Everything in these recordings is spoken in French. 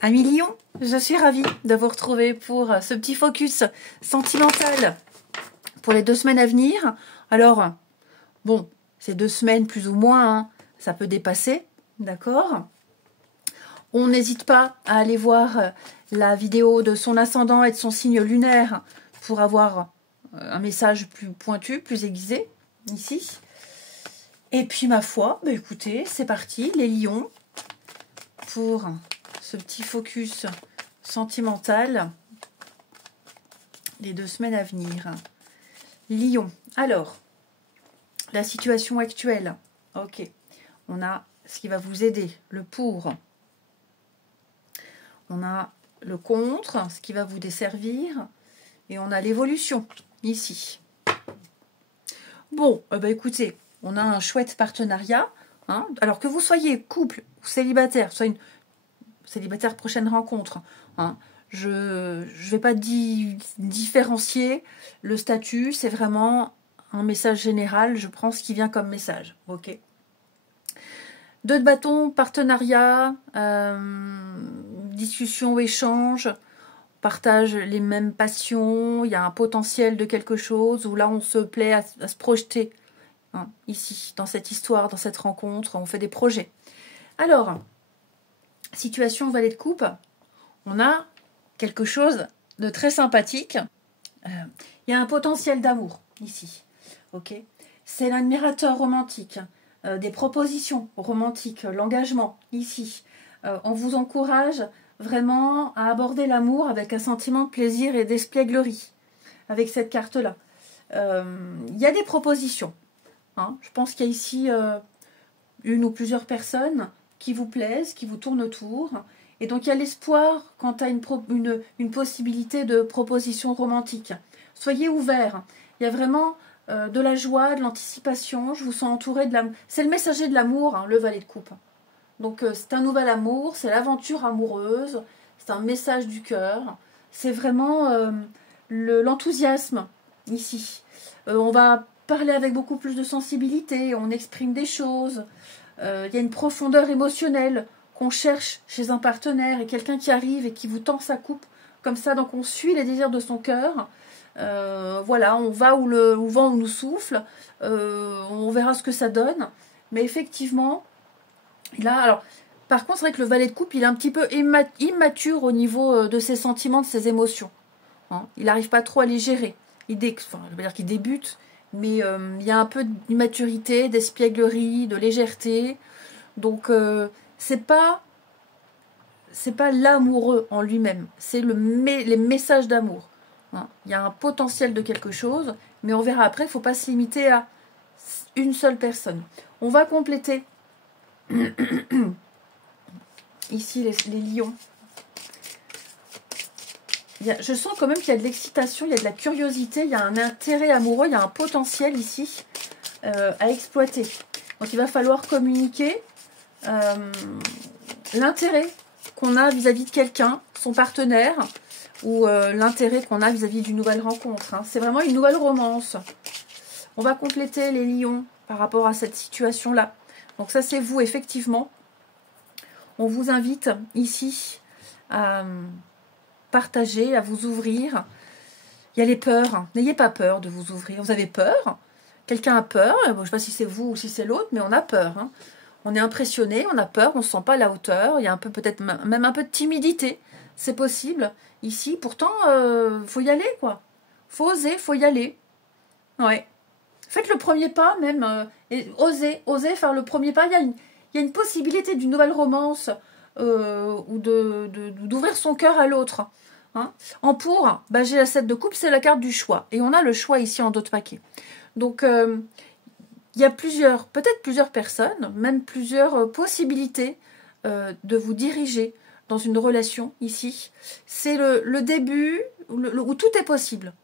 Amis Lion, je suis ravie de vous retrouver pour ce petit focus sentimental pour les 2 semaines à venir. Alors, bon, c'est 2 semaines plus ou moins, hein, ça peut dépasser, d'accord? On n'hésite pas à aller voir la vidéo de son ascendant et de son signe lunaire pour avoir un message plus pointu, plus aiguisé, ici. Et puis, ma foi, bah, écoutez, c'est parti, les lions, pour ce petit focus sentimental les 2 semaines à venir. Lion. Alors, la situation actuelle. Ok. On a ce qui va vous aider, le pour. On a le contre, ce qui va vous desservir. Et on a l'évolution, ici. Bon, bah écoutez, on a un chouette partenariat. Hein. Alors que vous soyez couple ou célibataire, soit une célibataire prochaine rencontre, hein. Je ne vais pas différencier le statut, c'est vraiment un message général, je prends ce qui vient comme message, ok. 2 de bâton, partenariat, discussion, échange, partage les mêmes passions, il y a un potentiel de quelque chose où là on se plaît à se projeter, hein, ici, dans cette histoire, dans cette rencontre, on fait des projets. Alors, situation valet de coupe, on a quelque chose de très sympathique. Il y a un potentiel d'amour ici. Ok, c'est l'admirateur romantique, des propositions romantiques, l'engagement ici. On vous encourage vraiment à aborder l'amour avec un sentiment de plaisir et d'espièglerie avec cette carte-là. Il y a des propositions. Hein. Je pense qu'il y a ici une ou plusieurs personnes qui vous plaisent, qui vous tournent autour. Et donc, il y a l'espoir quant à une possibilité de proposition romantique. Soyez ouverts. Il y a vraiment de la joie, de l'anticipation. Je vous sens entouré de l'amour. C'est le messager de l'amour, hein, le valet de coupe. Donc, c'est un nouvel amour, c'est l'aventure amoureuse, c'est un message du cœur. C'est vraiment l'enthousiasme ici. On va parler avec beaucoup plus de sensibilité, on exprime des choses. Il y a une profondeur émotionnelle qu'on cherche chez un partenaire et quelqu'un qui arrive et qui vous tend sa coupe comme ça, donc on suit les désirs de son cœur. Voilà, on va où le vent nous souffle, on verra ce que ça donne, mais effectivement, là, alors, par contre, c'est vrai que le valet de coupe, il est un petit peu immature au niveau de ses sentiments, de ses émotions. Hein, il n'arrive pas trop à les gérer. Je ne vais dire qu'il débute, mais il y a un peu d'immaturité, d'espièglerie, de légèreté. Donc, c'est pas l'amoureux en lui-même, c'est les messages d'amour. Hein. Il y a un potentiel de quelque chose, mais on verra après, il ne faut pas se limiter à une seule personne. On va compléter ici les lions. Je sens quand même qu'il y a de l'excitation, il y a de la curiosité, il y a un intérêt amoureux, il y a un potentiel ici à exploiter. Donc il va falloir communiquer l'intérêt qu'on a vis-à-vis de quelqu'un, son partenaire, ou l'intérêt qu'on a vis-à-vis d'une nouvelle rencontre. Hein. C'est vraiment une nouvelle romance. On va compléter les lions par rapport à cette situation-là. Donc ça, c'est vous, effectivement. On vous invite ici à partager, à vous ouvrir. Il y a les peurs. N'ayez pas peur de vous ouvrir. Vous avez peur. Quelqu'un a peur. Bon, je ne sais pas si c'est vous ou si c'est l'autre, mais on a peur. Hein. On est impressionné, on a peur, on ne se sent pas à la hauteur. Il y a un peu, peut-être même un peu de timidité. C'est possible. Ici, pourtant, faut y aller, quoi. Faut oser, faut y aller. Ouais. Faites le premier pas, même. Et osez faire le premier pas. Il y a une possibilité d'une nouvelle romance ou d'ouvrir son cœur à l'autre. Hein. En pour, bah, j'ai la 7 de coupe, c'est la carte du choix. Et on a le choix ici en dos de paquet. Donc, il y a peut-être plusieurs personnes, même plusieurs possibilités de vous diriger dans une relation ici. C'est le début où tout est possible.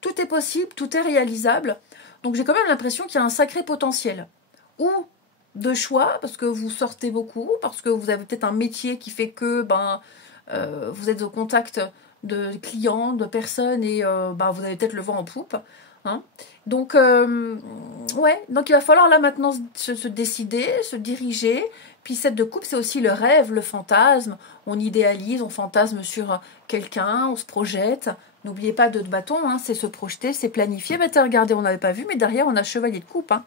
Tout est possible, tout est réalisable. Donc j'ai quand même l'impression qu'il y a un sacré potentiel. Ou de choix, parce que vous sortez beaucoup, parce que vous avez peut-être un métier qui fait que vous êtes au contact de clients, de personnes, et vous avez peut-être le vent en poupe. Hein. Donc, ouais, donc il va falloir là maintenant se décider, se diriger, Puis 7 de coupe, c'est aussi le rêve, le fantasme. On idéalise, on fantasme sur quelqu'un, on se projette. N'oubliez pas de bâton, hein, c'est se projeter, c'est planifier. Mais regardez, on n'avait pas vu, mais derrière, on a chevalier de coupe. Hein.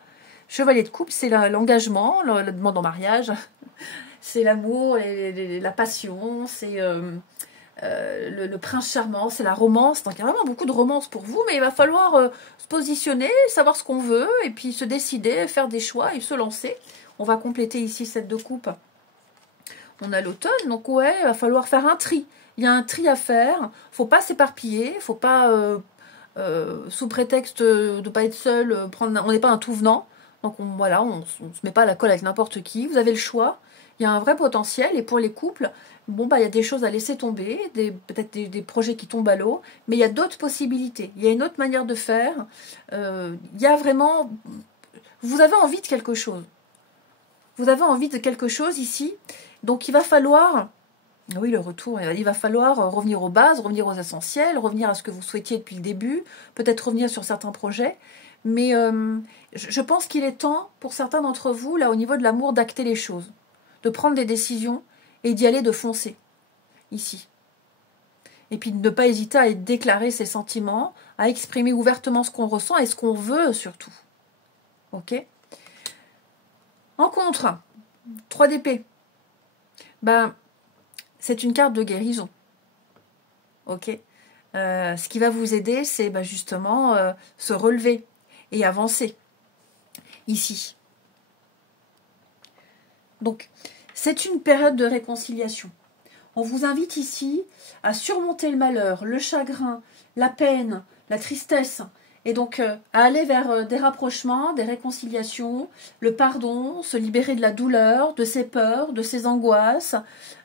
Chevalier de coupe, c'est l'engagement, la demande en mariage. C'est l'amour, la passion, c'est le prince charmant, c'est la romance. Donc il y a vraiment beaucoup de romance pour vous, mais il va falloir se positionner, savoir ce qu'on veut, et puis se décider, faire des choix et se lancer. On va compléter ici cette de coupe. On a l'automne, donc ouais, il va falloir faire un tri. Il y a un tri à faire, faut pas s'éparpiller, faut pas, sous prétexte de ne pas être seul, on n'est pas un tout venant. Donc voilà, on ne se met pas à la colle avec n'importe qui. Vous avez le choix. Il y a un vrai potentiel. Et pour les couples, bon, bah, il y a des choses à laisser tomber, peut-être des projets qui tombent à l'eau, mais il y a d'autres possibilités. Il y a une autre manière de faire. Il y a vraiment... Vous avez envie de quelque chose. Vous avez envie de quelque chose ici. Donc il va falloir... Oui, le retour, il va falloir revenir aux bases, revenir aux essentiels, revenir à ce que vous souhaitiez depuis le début, peut-être revenir sur certains projets. Mais je pense qu'il est temps, pour certains d'entre vous, là, au niveau de l'amour, d'acter les choses, de prendre des décisions et d'y aller, de foncer, ici. Et puis de ne pas hésiter à déclarer ses sentiments, à exprimer ouvertement ce qu'on ressent et ce qu'on veut, surtout. Ok ? En contre, 3 d'épée. Ben, c'est une carte de guérison. Ok ? Ce qui va vous aider, c'est justement se relever et avancer ici. Donc, c'est une période de réconciliation. On vous invite ici à surmonter le malheur, le chagrin, la peine, la tristesse, et donc à aller vers des rapprochements, des réconciliations, le pardon, se libérer de la douleur, de ses peurs, de ses angoisses,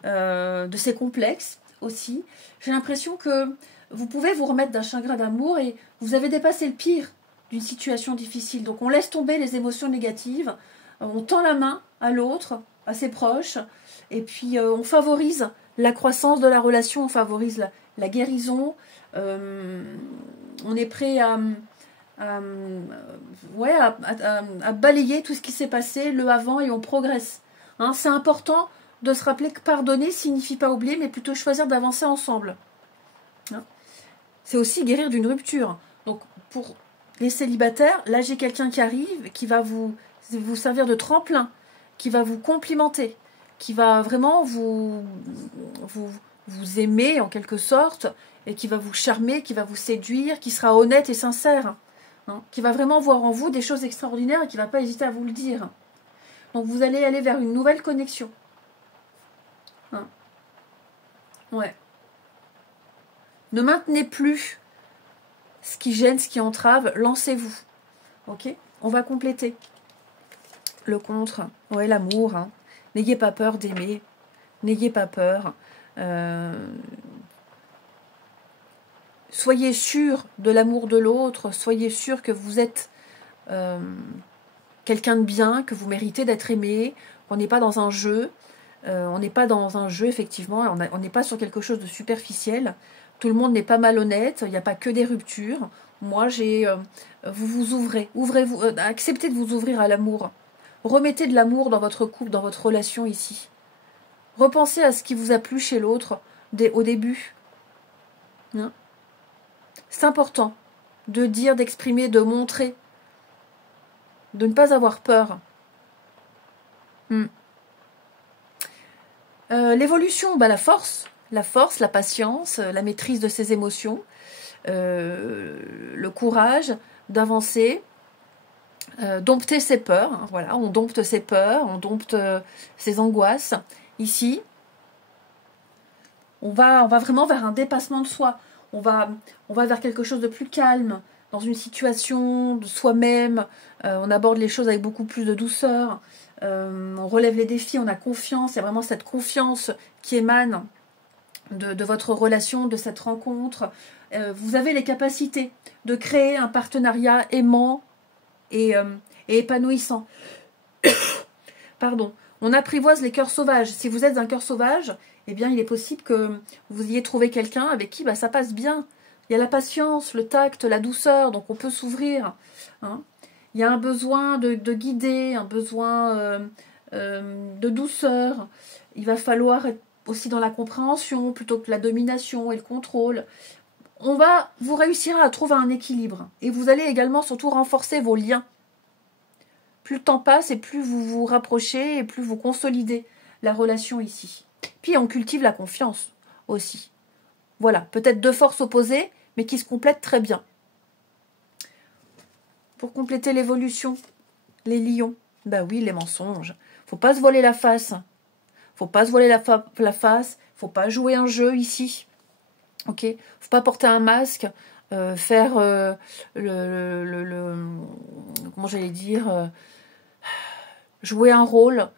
de ses complexes aussi. J'ai l'impression que vous pouvez vous remettre d'un chagrin d'amour et vous avez dépassé le pire d'une situation difficile. Donc on laisse tomber les émotions négatives, on tend la main à l'autre, à ses proches, et puis on favorise la croissance de la relation, on favorise la guérison, on est prêt à balayer tout ce qui s'est passé, le avant, et on progresse. Hein, c'est important de se rappeler que pardonner signifie pas oublier, mais plutôt choisir d'avancer ensemble. Hein, c'est aussi guérir d'une rupture. Donc pour les célibataires, là j'ai quelqu'un qui arrive, qui va vous servir de tremplin, qui va vous complimenter, qui va vraiment vous aimer en quelque sorte, et qui va vous charmer, qui va vous séduire, qui sera honnête et sincère, hein, qui va vraiment voir en vous des choses extraordinaires et qui ne va pas hésiter à vous le dire. Donc vous allez aller vers une nouvelle connexion. Hein. Ouais. Ne maintenez plus ce qui gêne, ce qui entrave, lancez-vous. Ok ? On va compléter le contre. Ouais, l'amour. Hein. N'ayez pas peur d'aimer. N'ayez pas peur. Soyez sûr de l'amour de l'autre. Soyez sûr que vous êtes quelqu'un de bien, que vous méritez d'être aimé. On n'est pas dans un jeu. On n'est pas dans un jeu, effectivement. On n'est pas sur quelque chose de superficiel. Tout le monde n'est pas malhonnête. Il n'y a pas que des ruptures. Moi, vous vous ouvrez. Ouvrez-vous. Acceptez de vous ouvrir à l'amour. Remettez de l'amour dans votre couple, dans votre relation ici. Repensez à ce qui vous a plu chez l'autre au début. Hein? C'est important de dire, d'exprimer, de montrer, de ne pas avoir peur. L'évolution, la force, la patience, la maîtrise de ses émotions, le courage d'avancer, dompter ses peurs. Hein, voilà, on dompte ses peurs, on dompte ses angoisses. Ici, on va vraiment vers un dépassement de soi. On va vers quelque chose de plus calme, dans une situation de soi-même. On aborde les choses avec beaucoup plus de douceur. On relève les défis, on a confiance. Il y a vraiment cette confiance qui émane de votre relation, de cette rencontre. Vous avez les capacités de créer un partenariat aimant et épanouissant. Pardon. On apprivoise les cœurs sauvages. Si vous êtes un cœur sauvage, eh bien, il est possible que vous ayez trouvé quelqu'un avec qui ça passe bien. Il y a la patience, le tact, la douceur, donc on peut s'ouvrir. Hein. Il y a un besoin de guider, un besoin de douceur. Il va falloir être aussi dans la compréhension plutôt que la domination et le contrôle. Vous réussirez à trouver un équilibre. Et vous allez également surtout renforcer vos liens. Plus le temps passe et plus vous vous rapprochez et plus vous consolidez la relation ici. Puis on cultive la confiance aussi. Voilà, peut-être deux forces opposées, mais qui se complètent très bien. Pour compléter l'évolution, les lions, bah oui, les mensonges. Faut pas se voiler la face. Faut pas se voiler la face. Faut pas jouer un jeu ici. Ok, faut pas porter un masque, faire comment j'allais dire, jouer un rôle,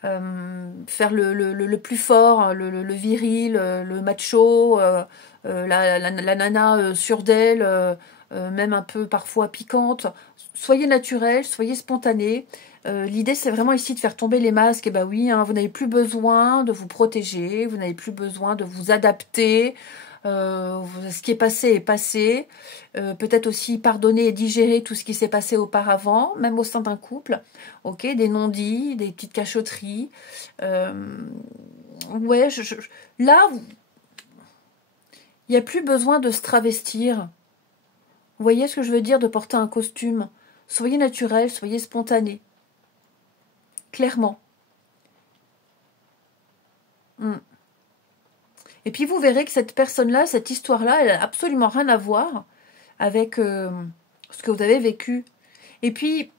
faire le plus fort, le viril, le macho, la nana sûre d'elle, même un peu parfois piquante. Soyez naturel, soyez spontané. L'idée, c'est vraiment ici de faire tomber les masques. Et bah oui, hein, vous n'avez plus besoin de vous protéger, vous n'avez plus besoin de vous adapter. Ce qui est passé est passé. Peut-être aussi pardonner et digérer tout ce qui s'est passé auparavant, même au sein d'un couple. Ok, des non-dits, des petites cachotteries. Ouais, là, il n'y a plus besoin de se travestir. Vous voyez ce que je veux dire, de porter un costume. Soyez naturel, soyez spontané. Clairement. Et puis vous verrez que cette personne-là, cette histoire-là, elle n'a absolument rien à voir avec ce que vous avez vécu. Et puis,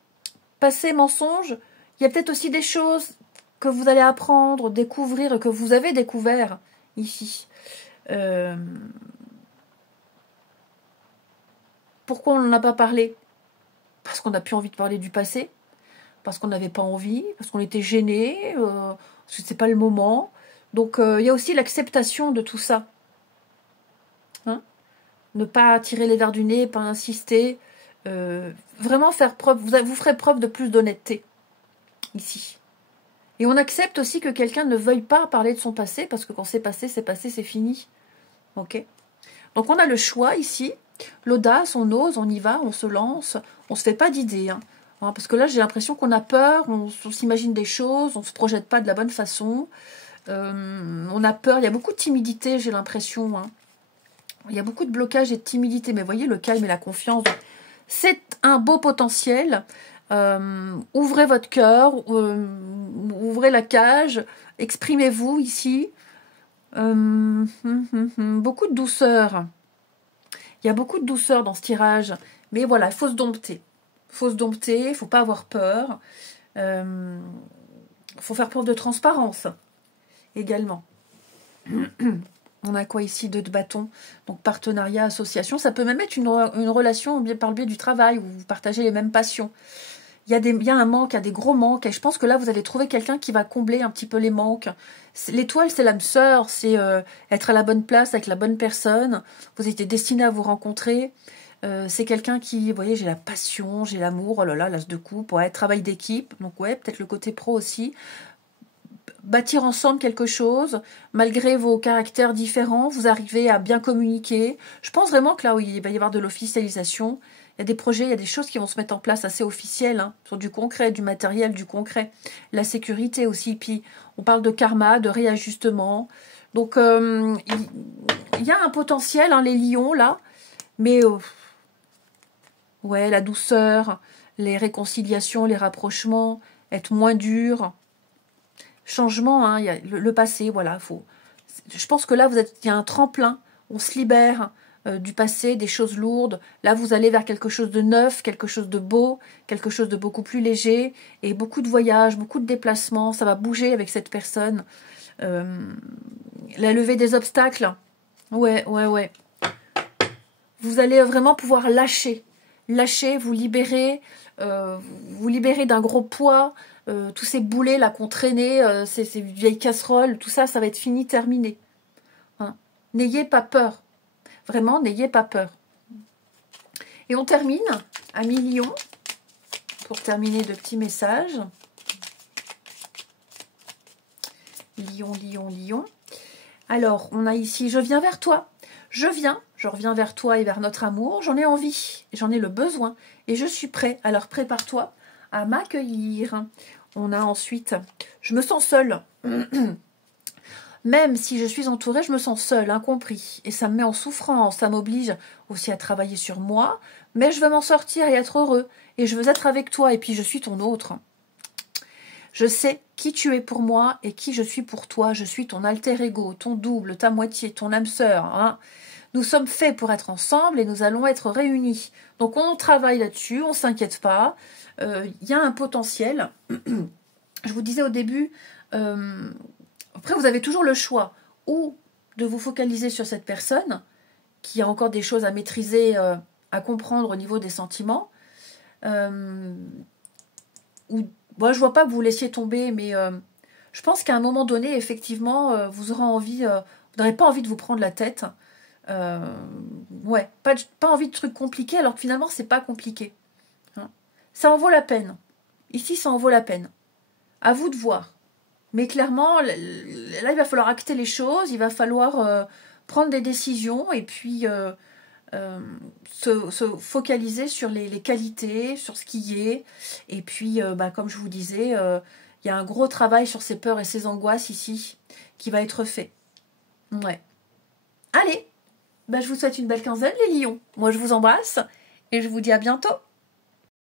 passé mensonge, il y a peut-être aussi des choses que vous allez apprendre, découvrir, que vous avez découvert ici. Pourquoi on n'en a pas parlé? Parce qu'on n'a plus envie de parler du passé, parce qu'on n'avait pas envie, parce qu'on était gêné, parce que c'est pas le moment. Donc il y a aussi l'acceptation de tout ça. Hein, ne pas tirer les verres du nez, pas insister. Vraiment faire preuve, vous ferez preuve de plus d'honnêteté ici. Et on accepte aussi que quelqu'un ne veuille pas parler de son passé, parce que quand c'est passé, c'est fini. Ok. Donc on a le choix ici, l'audace, on ose, on y va, on se lance, on se fait pas d'idées. Hein, parce que là j'ai l'impression qu'on a peur, on s'imagine des choses, on se projette pas de la bonne façon. On a peur, il y a beaucoup de timidité, j'ai l'impression. Hein. Il y a beaucoup de blocage et de timidité, mais voyez le calme et la confiance. C'est un beau potentiel. Ouvrez votre cœur, ouvrez la cage, exprimez-vous ici. Beaucoup de douceur. Il y a beaucoup de douceur dans ce tirage, mais voilà, il faut se dompter. Il faut se dompter, il ne faut pas avoir peur. Il faut faire preuve de transparence également. On a quoi ici? 2 de bâton. Donc partenariat, association. Ça peut même être une relation par le biais du travail où vous partagez les mêmes passions. Il y a un manque, il y a des gros manques. Et je pense que là, vous allez trouver quelqu'un qui va combler un petit peu les manques. L'étoile, c'est l'âme sœur. C'est être à la bonne place avec la bonne personne. Vous étiez destiné à vous rencontrer. C'est quelqu'un qui, vous voyez, j'ai la passion, j'ai l'amour. Oh là là, l'as de coupe. Ouais, travail d'équipe. Donc ouais, peut-être le côté pro aussi. Bâtir ensemble quelque chose, malgré vos caractères différents, vous arrivez à bien communiquer. Je pense vraiment que là où il va y avoir de l'officialisation, il y a des projets, il y a des choses qui vont se mettre en place assez officielles, hein, sur du concret, du matériel, du concret. La sécurité aussi, puis on parle de karma, de réajustement. Donc il y a un potentiel, hein, les lions là, mais ouais, la douceur, les réconciliations, les rapprochements, être moins dur. Changement, hein, il y a le passé, voilà, je pense que là, il y a un tremplin, on se libère du passé, des choses lourdes. Là, vous allez vers quelque chose de neuf, quelque chose de beau, quelque chose de beaucoup plus léger, et beaucoup de voyages, beaucoup de déplacements, ça va bouger avec cette personne. La levée des obstacles, ouais. Vous allez vraiment pouvoir lâcher, vous libérer d'un gros poids. Tous ces boulets là qu'on traînait, ces vieilles casseroles, tout ça, ça va être fini, terminé. Hein. N'ayez pas peur. Vraiment, n'ayez pas peur. Et on termine à millions, pour terminer de petits messages. Lion. Alors, on a ici, je viens vers toi. Je reviens vers toi et vers notre amour. J'en ai envie, j'en ai le besoin et je suis prêt. Alors prépare-toi à m'accueillir. On a ensuite, je me sens seule. Même si je suis entourée, je me sens seule, incompris. Et ça me met en souffrance, ça m'oblige aussi à travailler sur moi. Mais je veux m'en sortir et être heureux. Et je veux être avec toi, et puis je suis ton autre. Je sais qui tu es pour moi et qui je suis pour toi. Je suis ton alter ego, ton double, ta moitié, ton âme sœur. Hein. Nous sommes faits pour être ensemble et nous allons être réunis. Donc on travaille là-dessus, on ne s'inquiète pas. Y a un potentiel. Je vous disais au début, après vous avez toujours le choix ou de vous focaliser sur cette personne qui a encore des choses à maîtriser, à comprendre au niveau des sentiments. Ou moi je vois pas que vous vous laissiez tomber, mais je pense qu'à un moment donné, effectivement, vous aurez envie, vous n'aurez pas envie de vous prendre la tête. Ouais, pas envie de trucs compliqués, alors que finalement c'est pas compliqué. Hein. Ça en vaut la peine. Ici, ça en vaut la peine. À vous de voir. Mais clairement, là, il va falloir acter les choses, il va falloir prendre des décisions et puis se focaliser sur les qualités, sur ce qui est. Et puis, comme je vous disais, il y a un gros travail sur ces peurs et ces angoisses ici qui va être fait. Ouais. Allez, je vous souhaite une belle quinzaine, les lions. Moi, je vous embrasse et je vous dis à bientôt.